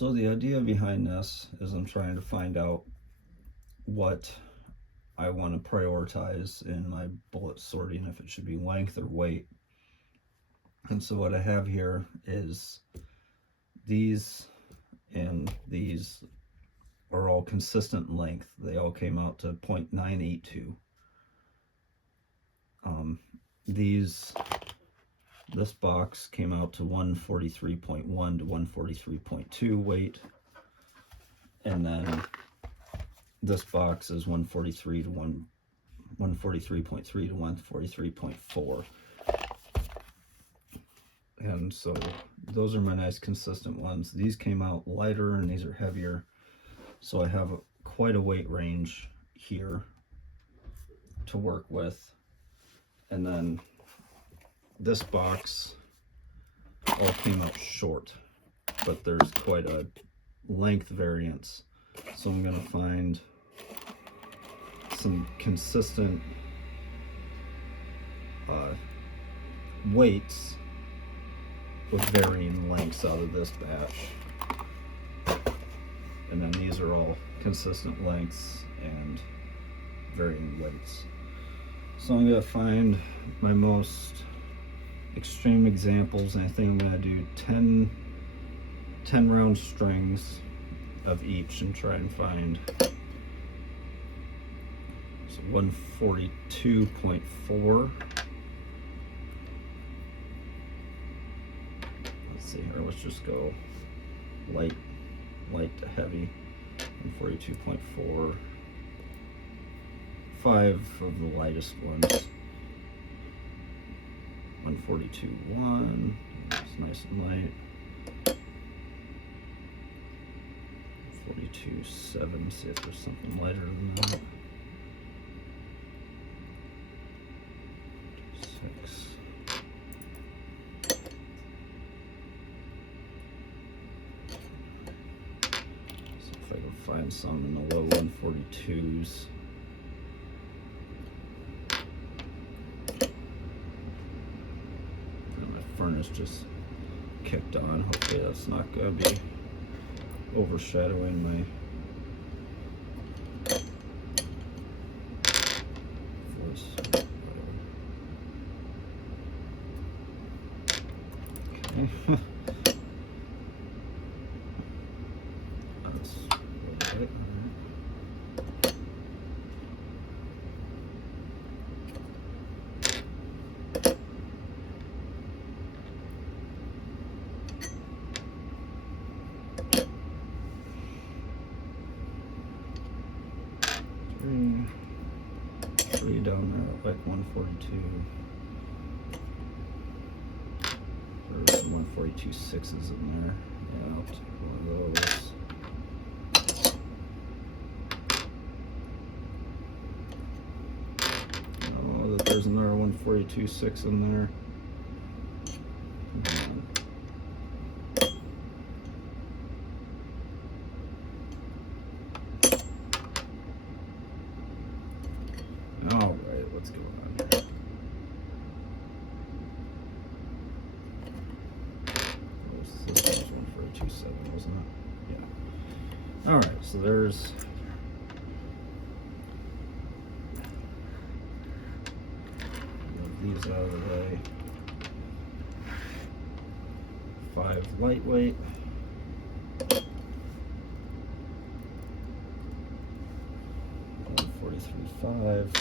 So the idea behind this is I'm trying to find out what I want to prioritize in my bullet sorting, if it should be length or weight. And so what I have here is these and these are all consistent length. They all came out to 0.982. This box came out to 143.1 to 143.2 weight, and then this box is 143 to 143.3 to 143.4. And so those are my nice consistent ones. These came out lighter and these are heavier, so I have quite a weight range here to work with. And then this box all came out short, but there's quite a length variance, so I'm going to find some consistent weights with varying lengths out of this batch. And then these are all consistent lengths and varying weights. So I'm going to find my most extreme examples, and I think I'm going to do 10 round strings of each and try and find 142.4. Let's see here, let's just go light to heavy. 142.4. 5 of the lightest ones. 142.1. It's nice and light. 42.7. See if there's something lighter than that. 6. See if I can find some in the low 142s. Furnace just kicked on. Hopefully that's not going to be overshadowing my voice. Okay. That's right. Three down there at like 142. There's some 142.6s in there. Yeah, I'll take one of those. Oh, there's another 142.6 in there. All right, what's going on here? This was 142.7, wasn't it? Yeah. All right, so there's these out of the way. 5 lightweight. 143.5.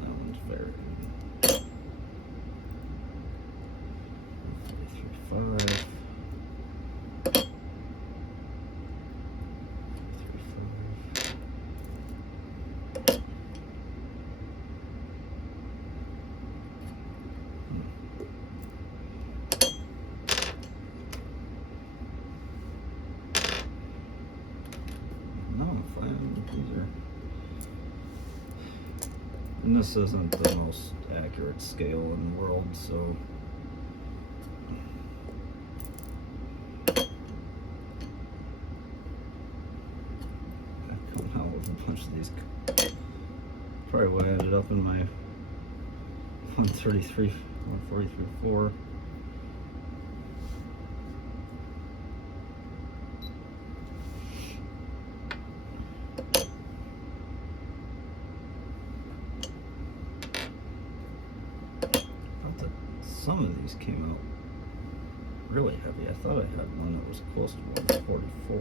That one's very good. 143.5. And this isn't the most accurate scale in the world, so I come out with a bunch of these. Probably what I ended up in my 133, 143.4. Some of these came out really heavy. I thought I had one that was close to 144.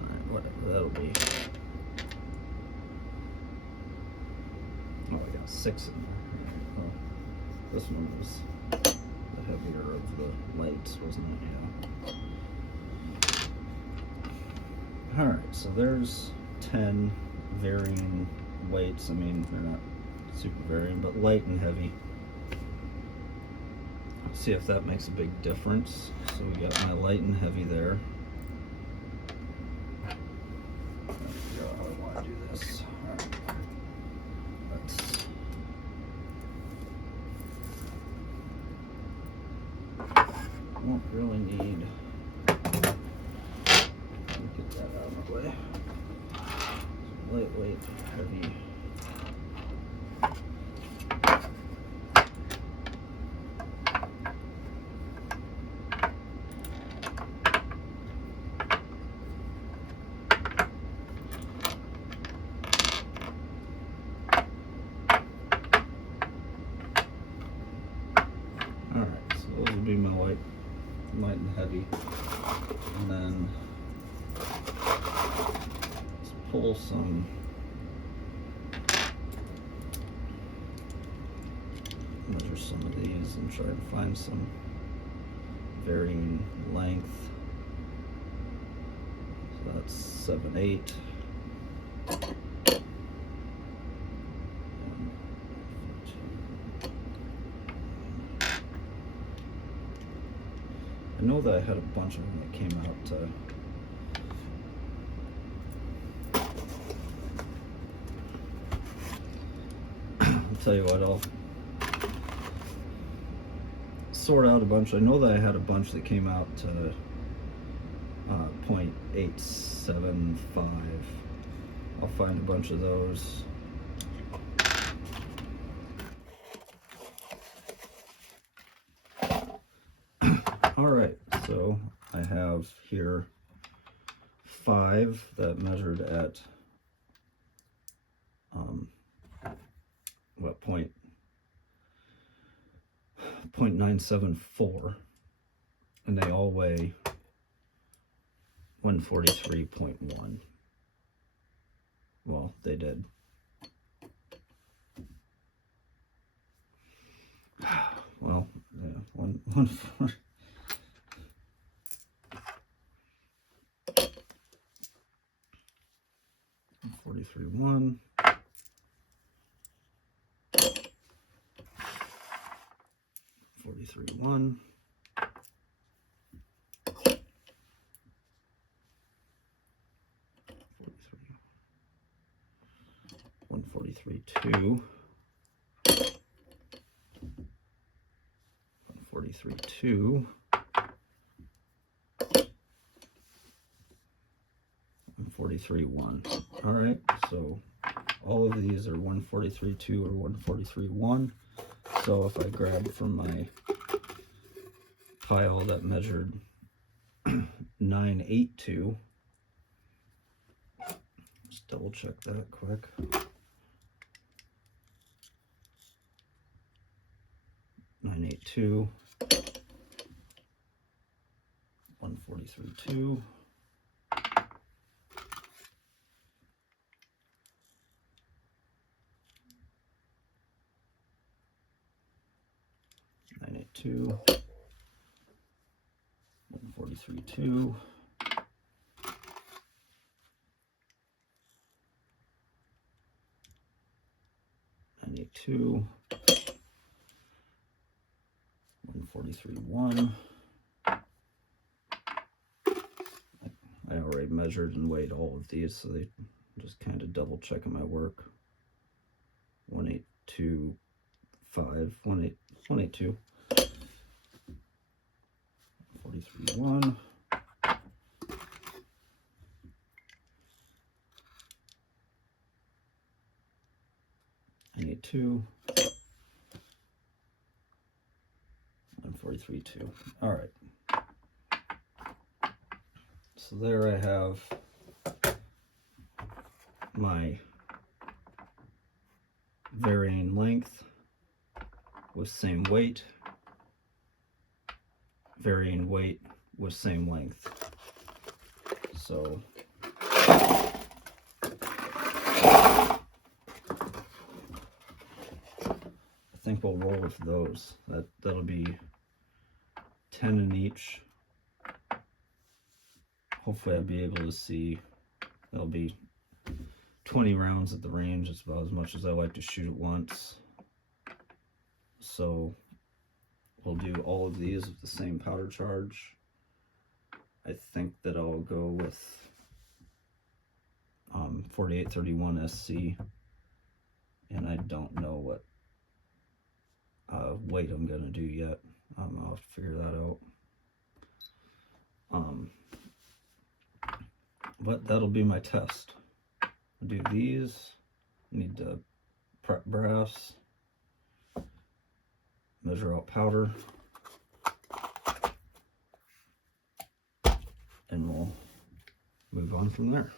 Alright, whatever, that'll be. Oh, I got 6 in there. Oh, this one was the heavier of the lights, wasn't it? Yeah. Alright, so there's 10 varying weights. I mean, they're not super varying, but light and heavy. Let's see if that makes a big difference. So we got my light and heavy there. Let's figure out how I want to do this. Alright. Won't really need. Get that out of the way. So lightweight, heavy. Alright, so those will be my light and heavy. And then let's pull some. Measure some of these and try and find some varying length. So that's 7/8. I know that I had a bunch of them that came out to I'll tell you what, I'll sort out a bunch. I know that I had a bunch that came out to 0.875. I'll find a bunch of those. Alright, so I have here 5 that measured at what, 0.974, and they all weigh 143.1. Well, they did. Well, yeah, 140. 143.1. 143.1. 143.2. 143.2. 143.1. All right, so all of these are 143.2 or 143.1. So if I grab from my pile that measured 982, just double check that quick. 982, 143.2. 982, 143.2, 982, 143.1. I already measured and weighed all of these, so they just kind of double checking my work. 182.5, 182, 143.1. I need 2. And 43 2. All right. So there I have my varying length with same weight, varying weight with same length. So I think we'll roll with those. That'll be 10 in each. Hopefully I'll be able to see. There'll be 20 rounds at the range. It's about as much as I like to shoot at once. So we'll do all of these with the same powder charge. I think that I'll go with 4831 SC, and I don't know what weight I'm gonna do yet. I'll have to figure that out. But that'll be my test. I'll do these. Need to prep brass, measure out powder, and we'll move on from there.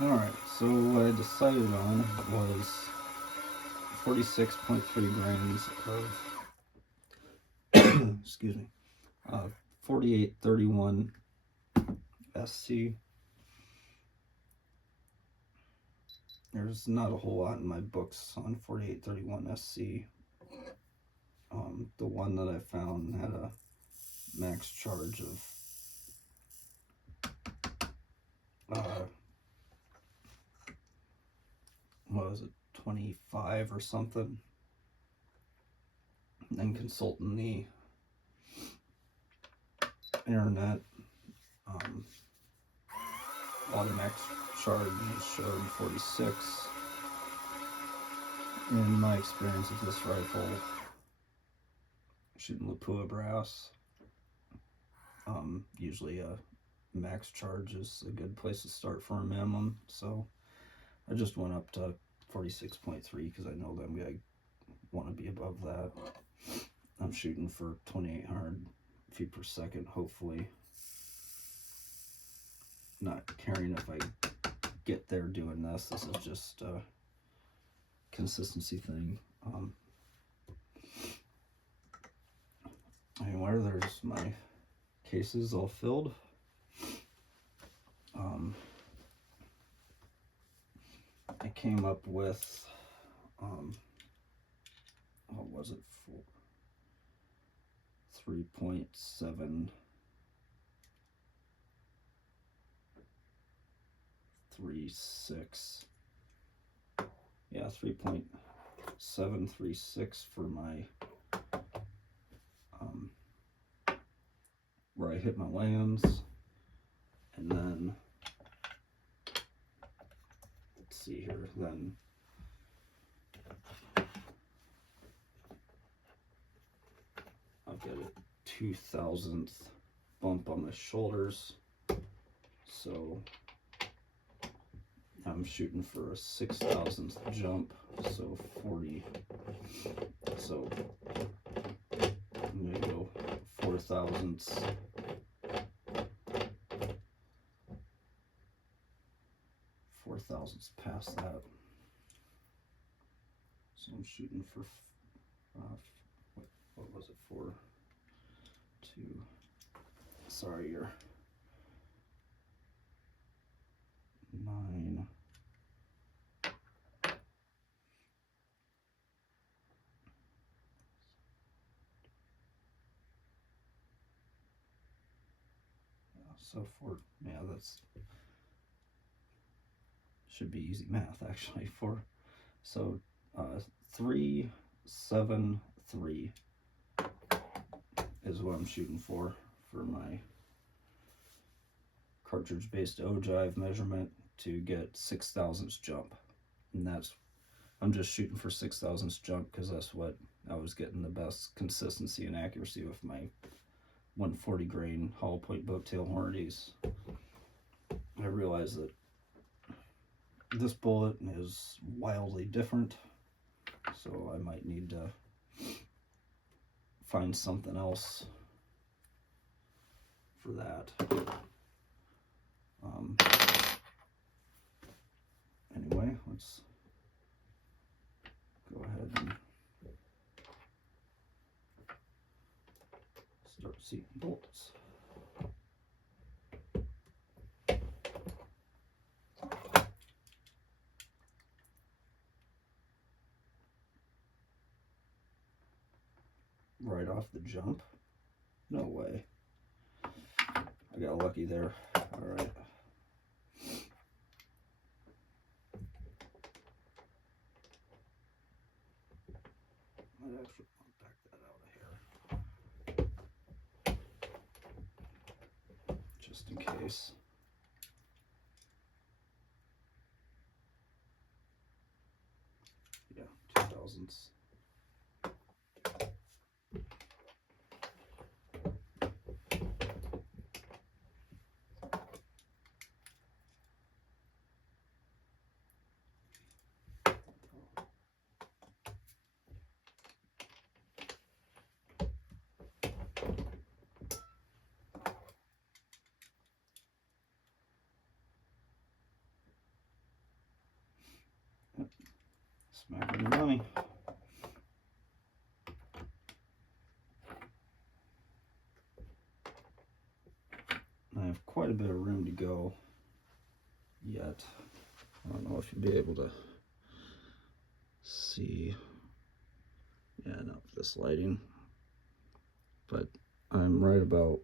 Alright, so what I decided on was 46.3 grains of excuse me, 4831 SC. There's not a whole lot in my books on 4831 SC. The one that I found had a max charge of what was it, 25 or something. And then consulting the internet, all the max charges showed 46. In my experience with this rifle, shooting Lapua brass, usually a max charge is a good place to start for a minimum. So I just went up to 46.3 because I know that I'm going to want to be above that. I'm shooting for 2,800 feet per second, hopefully. Not caring if I get there doing this. This is just a consistency thing. Anyway, there's my cases all filled. I came up with, what was it, 3.736. Yeah, 3.736 for my, where I hit my lands, and then, let's see here, then I've got a 2,000th bump on the shoulders, so I'm shooting for a 6,000th jump, so 40, so I'm gonna go 4,000ths, 4,000ths past that. So I'm shooting for, what was it, 4, 2, sorry, you're 9, so 4, yeah, that's, should be easy math actually. 4, so 373 is what I'm shooting for my cartridge based ogive measurement to get 6,000ths jump, and that's, I'm just shooting for 6,000ths jump because that's what I was getting the best consistency and accuracy with my 140 grain hollow point boat-tail Hornadies. I realized that this bullet is wildly different, so I might need to find something else for that. Anyway, let's go ahead and start seating bolts. Right off the jump? No way. I got lucky there. All right. Might actually back that out of here, just in case. Yeah, 2000s. Smack in the money. I have quite a bit of room to go yet. I don't know if you'll be able to see. Yeah, not with this lighting. But I'm right about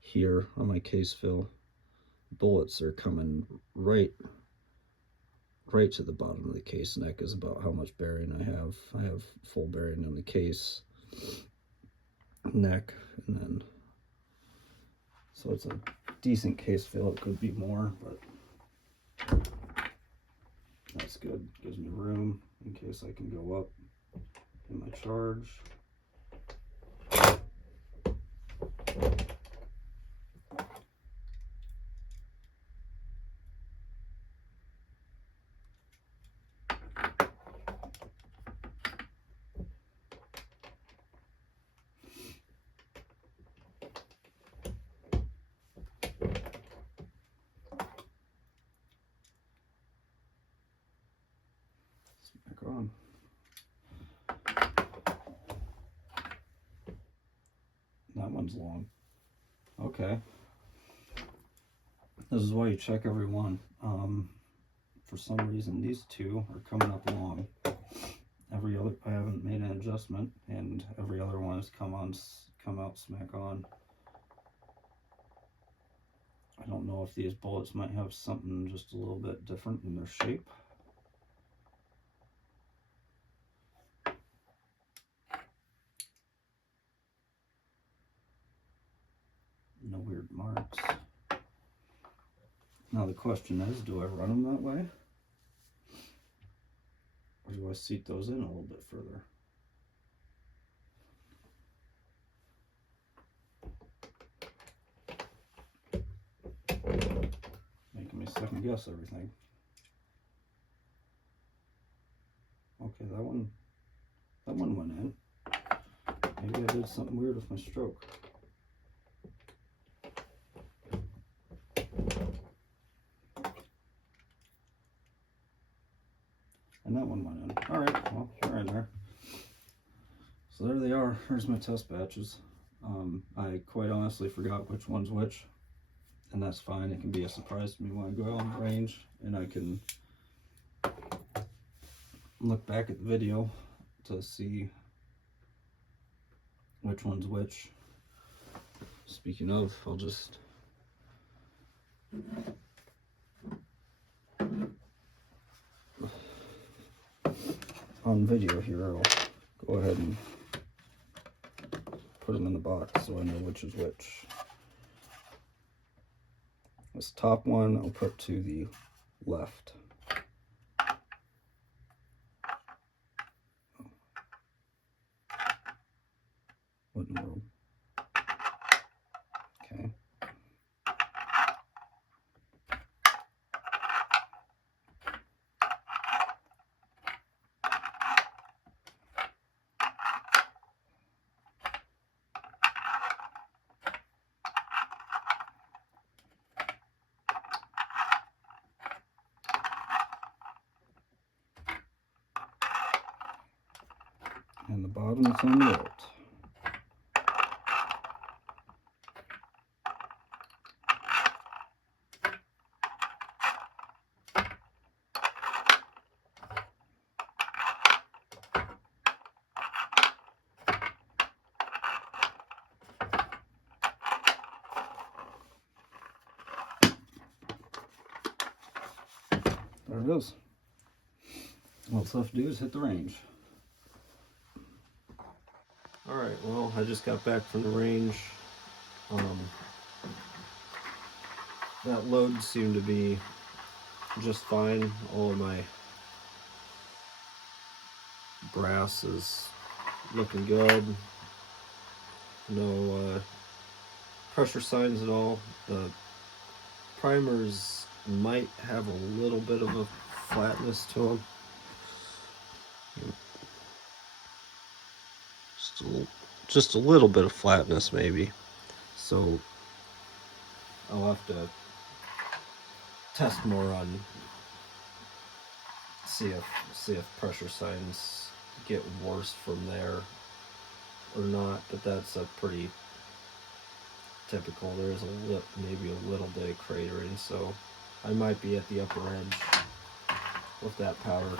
here on my case fill. Bullets are coming right to the bottom of the case neck is about how much bearing I have. I have full bearing on the case neck, and then so it's a decent case fill. It could be more, but that's good. Gives me room in case I can go up in my charge. Smack on. That one's long. Okay. This is why you check every one. For some reason, these two are coming up long. Every other, I haven't made an adjustment, and every other one has come out smack on. I don't know if these bullets might have something just a little bit different in their shape. No weird marks. Now the question is, do I run them that way? Or do I seat those in a little bit further? Making me second guess everything. Okay, that one went in. Maybe I did something weird with my stroke. And that one went in. All right, well, they're in there. So there they are. Here's my test batches. I quite honestly forgot which one's which, and that's fine. It can be a surprise to me when I go out on the range, and I can look back at the video to see which one's which. Speaking of, I'll just on video here, I'll go ahead and put them in the box so I know which is which. This top one I'll put to the left. What in the world? Okay. And the bottom is on the bolt. There it is. All it's left to do is hit the range. Alright, well, I just got back from the range. That load seemed to be just fine. All of my brass is looking good. No pressure signs at all. The primers might have a little bit of a flatness to them. Just a little bit of flatness maybe. So I'll have to test more on see if pressure signs get worse from there or not, but that's a pretty typical. There's maybe a little bit of cratering, so I might be at the upper edge with that powder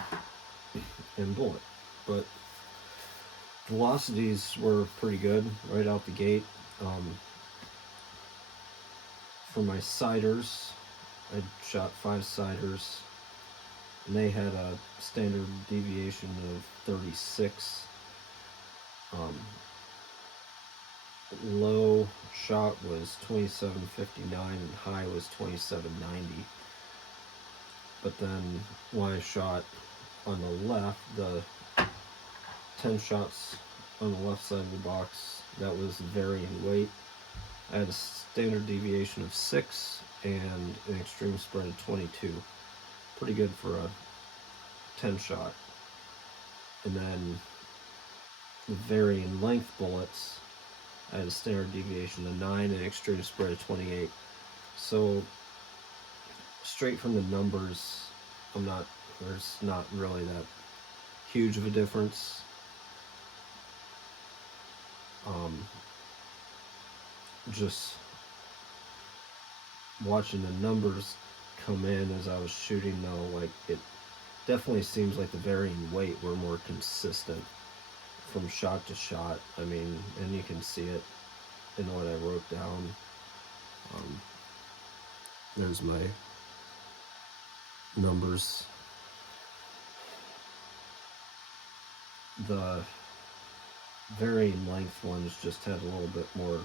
and bullet. But velocities were pretty good right out the gate. For my siders, I shot 5 siders, and they had a standard deviation of 36. Low shot was 2759 and high was 2790. But then when I shot on the left, the 10 shots on the left side of the box, that was varying weight. I had a standard deviation of 6 and an extreme spread of 22. Pretty good for a 10 shot. And then the varying length bullets, I had a standard deviation of 9 and an extreme spread of 28. So straight from the numbers, there's not really that huge of a difference. Just watching the numbers come in as I was shooting though, like it definitely seems like the varying weight were more consistent from shot to shot. I mean, and you can see it in what I wrote down. There's my numbers. The varying length ones just had a little bit more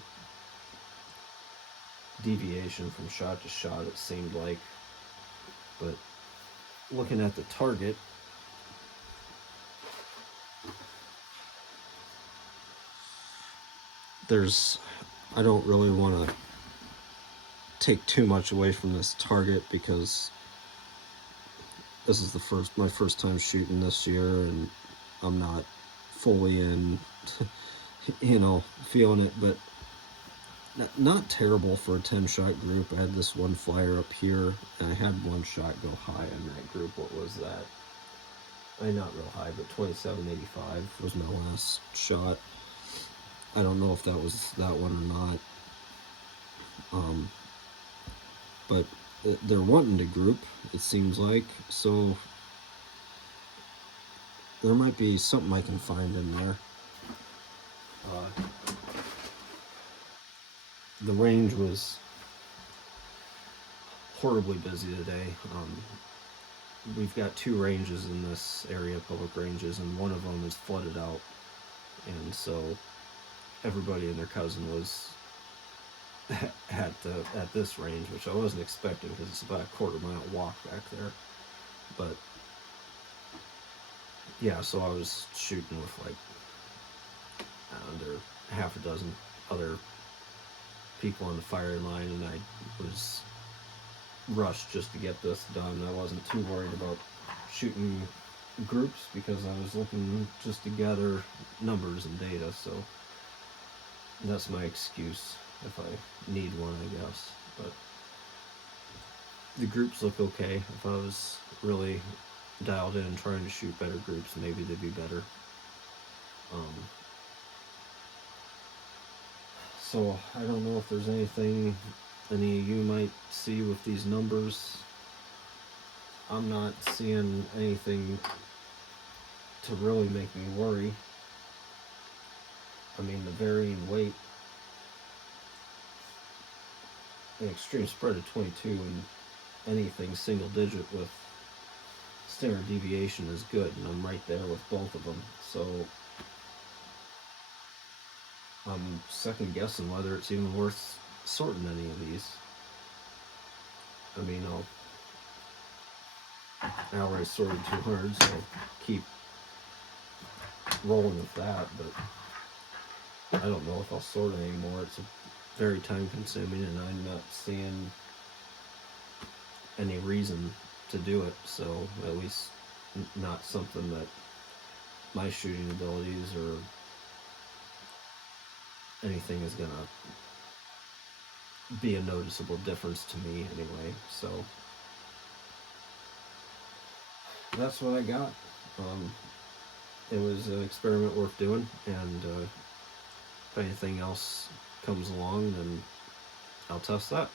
deviation from shot to shot, it seemed like. But looking at the target, I don't really want to take too much away from this target because this is my first time shooting this year, and I'm not fully in, feeling it, but not terrible for a 10-shot group. I had this one flyer up here, and I had one shot go high in that group. What was that? Not real high, but 2785 was my last shot. I don't know if that was that one or not. But they're wanting to group, it seems like, so there might be something I can find in there. The range was horribly busy today. We've got 2 ranges in this area, public ranges, and one of them is flooded out, and so everybody and their cousin was at this range, which I wasn't expecting because it's about a quarter-mile walk back there. But yeah, so I was shooting with like under half a dozen other people on the firing line, and I was rushed just to get this done. I wasn't too worried about shooting groups because I was looking just to gather numbers and data, so that's my excuse if I need one, I guess. But the groups look okay. If I was really dialed in and trying to shoot better groups, maybe they'd be better. So I don't know if there's anything any of you might see with these numbers. I'm not seeing anything to really make me worry. I mean, the varying weight, an extreme spread of 22 and anything single digit with standard deviation is good, and I'm right there with both of them. So I'm second guessing whether it's even worth sorting any of these. I mean, I already sorted 200, so I'll keep rolling with that, but I don't know if I'll sort it anymore. It's very time consuming, and I'm not seeing any reason to do it, so at least not something that my shooting abilities or anything is gonna be a noticeable difference to me anyway. So that's what I got. It was an experiment worth doing, and if anything else comes along, then I'll test that.